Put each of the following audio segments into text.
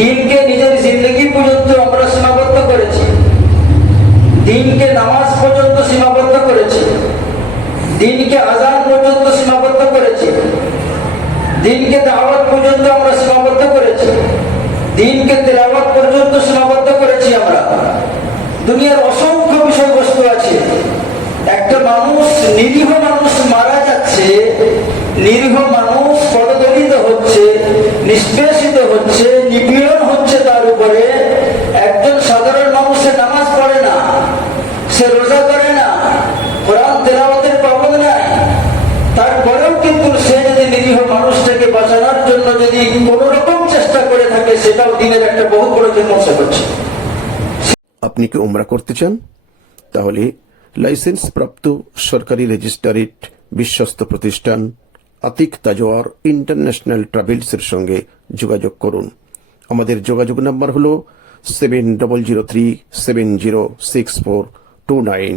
দিনকে নিজের জিন্দগি পর্যন্ত আমরা সীমাবদ্ধ করেছি। দিনকে নামাজ পর্যন্ত সীমাবদ্ধ করেছি। দিনকে আজান পর্যন্ত সীমাবদ্ধ করেছি। দিনকে দাওয়াত পর্যন্ত আমরা সীমাবদ্ধ করেছি। দিনকে পর্যন্ত সীমাবদ্ধ করেছি আমরা। দুনিয়ার অসংখ্য বিষয়বস্তু আছে। একটা মানুষ, নিরীহ মানুষ মারা যাচ্ছে, নিরীহ মানুষ পদদলিত হচ্ছে, নিষ্পেষিত হচ্ছে নিপীড়ন হচ্ছে তার উপরে একজন সাধারণ মানুষের নামাজ পড়ে না সে রোজা করে না কোরআন তেলাওয়াতের পাবন নাই তারপরেও কিন্তু সে যদি নিরীহ মানুষটাকে বাঁচানোর জন্য যদি কোন রকম চেষ্টা করে থাকে সেটাও দিনের একটা বহু বড় করছে। আপনি কি উমরা করতে চান? তাহলে লাইসেন্স প্রাপ্ত সরকারি রেজিস্ট্রারেট বিশ্বস্ত প্রতিষ্ঠান আতিক তাজোয়ার ইন্টারন্যাশনাল ট্রাভেলস এর সঙ্গে যোগাযোগ করুন। আমাদের যোগাযোগ নাম্বার হল seven double zero three seven zero six four two nine.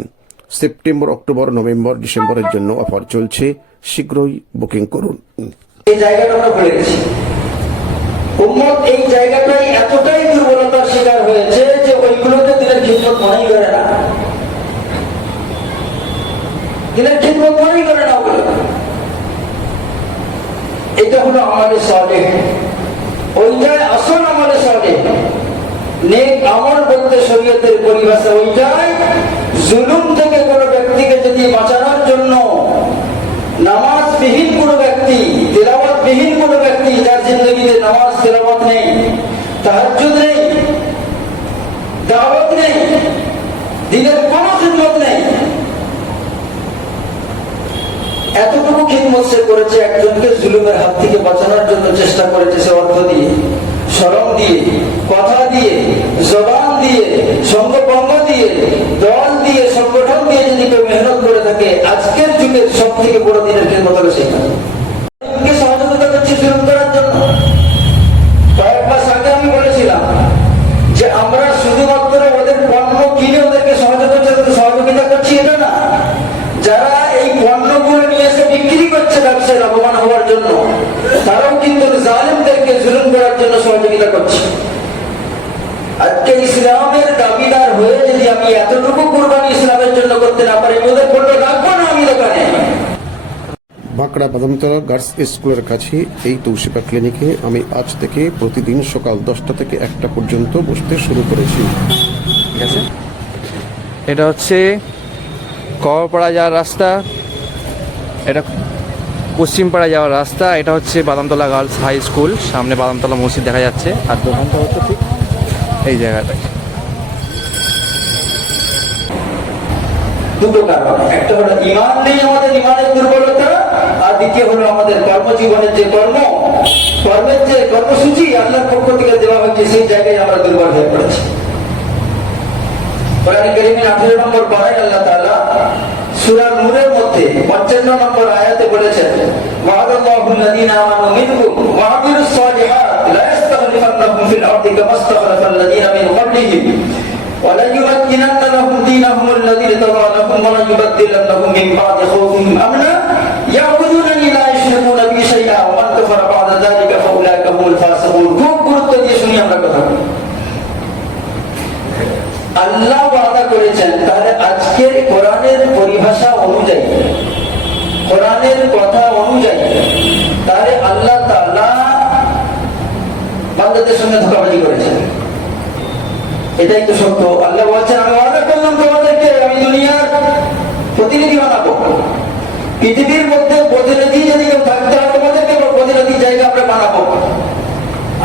September October November ডিসেম্বরের জন্য অফার চলছে। শীঘ্রই বুকিং করুন। এই জায়গাটা আমরা ভুলে গেছি উম্মত এই জায়গাটাই এতটাই দুর্বলতার শিকার হয়েছে যে ওইগুলোতে দিনের খিদমত মনেই করে না। দিনের খিদমত মনেই করে না এটা হলো আমাদের সলে ওইটাই আসল আমাদের সলে আমল বলতে শরীয়তের পরিভাষা ওইটাই, জুলুম থেকে কোনো ব্যক্তিকে যদি বাঁচানোর জন্য নামাজ বিহীন কোনো ব্যক্তি তেলাওয়াত বিহীন কোনো ব্যক্তি যার জিন্দগিতে নামাজ, তেলাওয়াত নেই, তাহাজ্জুদ নেই, দাওয়াত নেই, দিনের কোনো খিদমত নেই। এতটুকু খিদমত সে করেছে একজনকে জুলুমের হাত থেকে বাঁচানোর জন্য চেষ্টা করেছে সে অর্থ দিয়ে শ্রম দিয়ে, কথা দিয়ে, জবান দিয়ে, সঙ্গভঙ্গ দিয়ে, দল দিয়ে, সংগঠন দিয়ে যদি কেউ মেহনত করে থাকে, আজকের যুগের সব থেকে বড় দিনের খিদমত হলো সেটা করছে। আজকে ইসলামের দাবিদার হয়ে যদি আমি এতটুকু কুরবানি ইসলামের জন্য করতে না পারি ওদের পণ্য রাখব না আমি দোকানে। বাঁকড়া বাদামতলা গার্লস স্কুলের কাছে এই তৌসিফা ক্লিনিকে আমি আজ থেকে প্রতিদিন সকাল দশটা থেকে একটা পর্যন্ত বসতে শুরু করেছি। ঠিক আছে? এটা হচ্ছে কবরপাড়া যাওয়ার রাস্তা। এটা পশ্চিমপাড়া যাওয়ার রাস্তা, এটা হচ্ছে বাদামতলা গার্লস হাই স্কুল, সামনে বাদামতলা মসজিদ দেখা যাচ্ছে, আর দোকানটা হচ্ছে ঠিক এই জায়গাটায়। দুটো কারণ। একটা হলো ইমান নেই আমাদের, ইমানের দুর্বলতা, আর দ্বিতীয় হলো আমাদের কর্মজীবনের যে কর্ম, কর্মের যে কর্মসূচি, আল্লাহর পক্ষ থেকে দেওয়া হচ্ছে সেই জায়গায় আমরা দুর্বল হয়ে পড়েছি। কোরআন 18 নম্বর আল্লাহ নূরের মধ্যে 55 নম্বর আয়াতে বলেছেন ওয়াদাল্লাহু আল্লাযীনা আমানু মিনকুম ওয়া আমিলুস সালিহাত লা ইস্তাখলিফান্নাহুম ফিল আরদি কামা ইস্তাখলাফাল্লাযীনা মিন ক্বাবলিহিম وليمكنن لهم دينهم الذي ارتضى لهم وليبدلنهم من بعد خوفهم امنا يعبدونني لا يشركون بي شيئا ومن كفر بعد ذلك فاولئك هم الفاسقون বান্দাদের সঙ্গে ধোকাবাজি করেছেন এটাই তো সত্য। আল্লাহ বলছেন, আমি ওয়াদা করলাম তোমাদেরকে, আমি দুনিয়ার প্রতিনিধি বানাবো। পৃথিবীর মধ্যে প্রতিনিধি যদি কেউ থাকতে হয়, তোমাদেরকে প্রতিনিধি জায়গা আমরা বানাবো।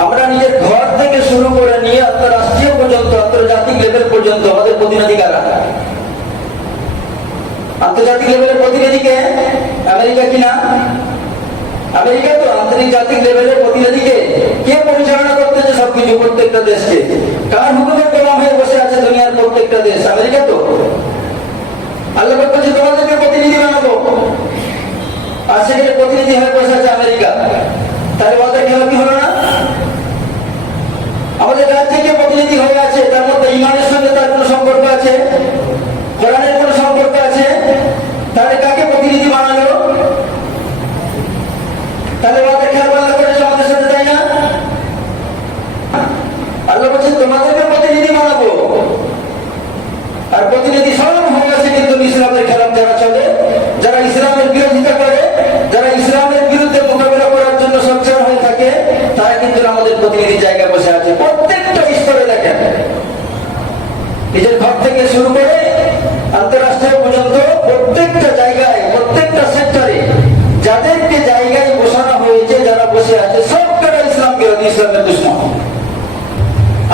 আমরা নিজের ঘর থেকে শুরু করে নিয়ে আন্তরাষ্ট্রীয় পর্যন্ত, আন্তর্জাতিক লেভেল পর্যন্ত, আমাদের প্রতিনিধি কারা? আন্তর্জাতিক লেভেলের প্রতিনিধিকে আমেরিকা কিনা আমেরিকা তো আন্তর্জাতিক লেভেলের প্রতিনিধিকে কে পরিচালনা করতেছে সবকিছু প্রত্যেকটা দেশকে? কার হুকুমের গোলাম হয়ে বসে আছে দুনিয়ার প্রত্যেকটা দেশ? আমেরিকা তো। আল্লাহ বলছে, তোমাদেরকে প্রতিনিধি বানাবো। আর সেখানে প্রতিনিধি হয়ে বসে আছে আমেরিকা। তাহলে ওদের খেলা কি হলো না? আমাদের রাজ্যে কে প্রতিনিধি হয়ে আছে? তার মধ্যে ইমানের সঙ্গে তার কোনো সম্পর্ক আছে? কোরআনের কোনো সম্পর্ক আছে? তাহলে তাহলে ওদের খেলা পাল্লা করেছে আমাদের সাথে, তাই বলছে, তোমাদেরকে প্রতিনিধি বানাবো। আর প্রতিনিধি সব হয়ে গেছে, কিন্তু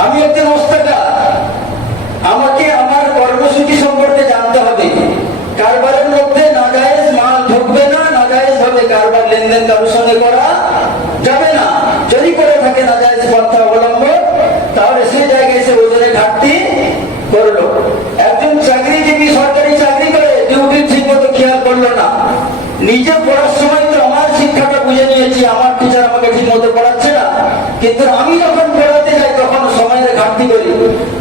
আমি একজন ওস্তাদা। আমাকে আমার কর্মসূচি সম্পর্কে জানতে হবে। কারবারের মধ্যে নাজায়েজ মাল ঢুকবে না, নাজায়েজ হবে কারবার লেনদেন কারোর সঙ্গে করা যাবে না। যদি করে থাকে নাজায়েজ পন্থা অবলম্বন, তাহলে সেই জায়গায় এসে ওজনে ঘাটতি করল। একজন চাকরিজীবী সরকারি চাকরি করে ডিউটি ঠিক মতো খেয়াল করল না। নিজে পড়ার সময় তো আমার শিক্ষাটা বুঝে নিয়েছি, আমার টিচার আমাকে ঠিক মতো পড়াচ্ছে না। কিন্তু আমি যখন তখন ঘাটতি করি।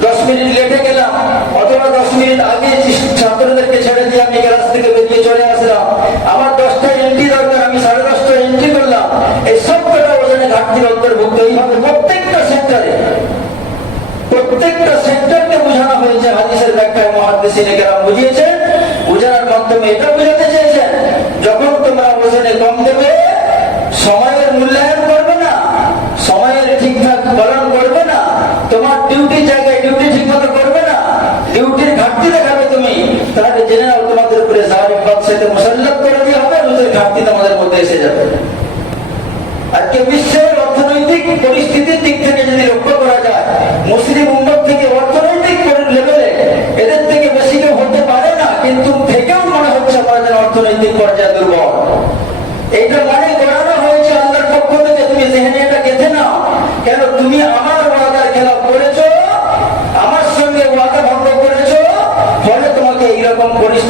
দশ মিনিট লেটে গেলাম, অথবা দশ মিনিট আগে ছাত্রদেরকে ছেড়ে দিয়ে আমি ক্লাস থেকে বেরিয়ে চলে আসলাম। আমার দশটা এন্ট্রি দরকার, আমি সাড়ে দশটা এন্ট্রি করলাম। এই সব কটা ওজনে ঘাটতির অন্তর্ভুক্ত। এইভাবে প্রত্যেকটা সেক্টরে প্রত্যেকটা সেক্টরকে বোঝানো হয়েছে হাদিসের ব্যাখ্যায় মহাদিসিনে কেরাম বুঝিয়েছেন। বোঝানোর মাধ্যমে এটা বোঝাতে চেয়েছেন, যখন তোমরা ওজনে কম দেবে সময়ের মূল্যায়ন করবে না সময়ের ঠিকঠাক পালন করবে না তোমার জায়গায় ডিউটি ঠিক মতো করবে না। ডিউটির ঘাটতি দেখাবে তুমি। তাহলে তোমাদের উপরে মুসাল্লাত করে দিয়ে হবে রোজের ঘাটতি তোমাদের মধ্যে এসে যাবে। আজকে বিশ্বের অর্থনৈতিক পরিস্থিতির দিক থেকে যদি লক্ষ্য করা যায়, মুসলিম থেকে অর্থনৈতিক লেভেলে এদের থেকে বেশি কেউ হতে পারে না, কিন্তু থেকেও মনে হচ্ছে আমাদের অর্থনৈতিক পর্যায়ে দুর্বল। এইটা মনে করানো হয়েছে আল্লাহর পক্ষ থেকে, তুমি জেহেনে এটা কেন? তুমি আমার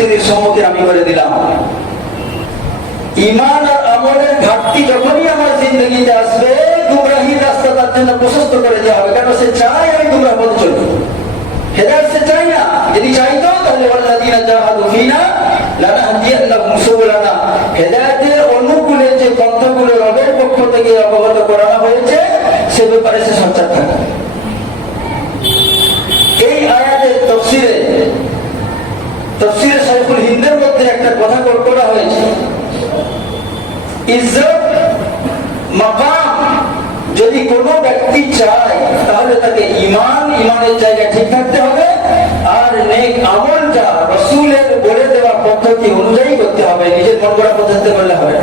পরিস্থিতির সম্মুখীন আমি করে দিলাম। ইমান আর আমলের ঘাটতি যখনই আমার জিন্দগিতে আসবে রাস্তা তার জন্য প্রশস্ত করে দেওয়া হবে। কেন? সে চায় আমি পথে হেদায়ত সে চাই না। যদি চাইতো তাহলে অনুকূলে যে পন্থাগুলো রবের পক্ষ থেকে অবগত করানো হয়েছে, সে ব্যাপারে সে সচ্চার থাকে এই আয়াতের তফসিরে তফসিরে সাইফুল হিন্দের মধ্যে একটা কথা করা হয়েছে। ইজ্জত, মাকাম, যদি কোনো ব্যক্তি চায়, তাহলে তাকে ইমান ইমানের জায়গায় ঠিক থাকতে হবে। আর নেক আমলটা রসুলের বলে দেওয়া পদ্ধতি অনুযায়ী করতে হবে, নিজের মন করা পদ্ধতি করলে হবে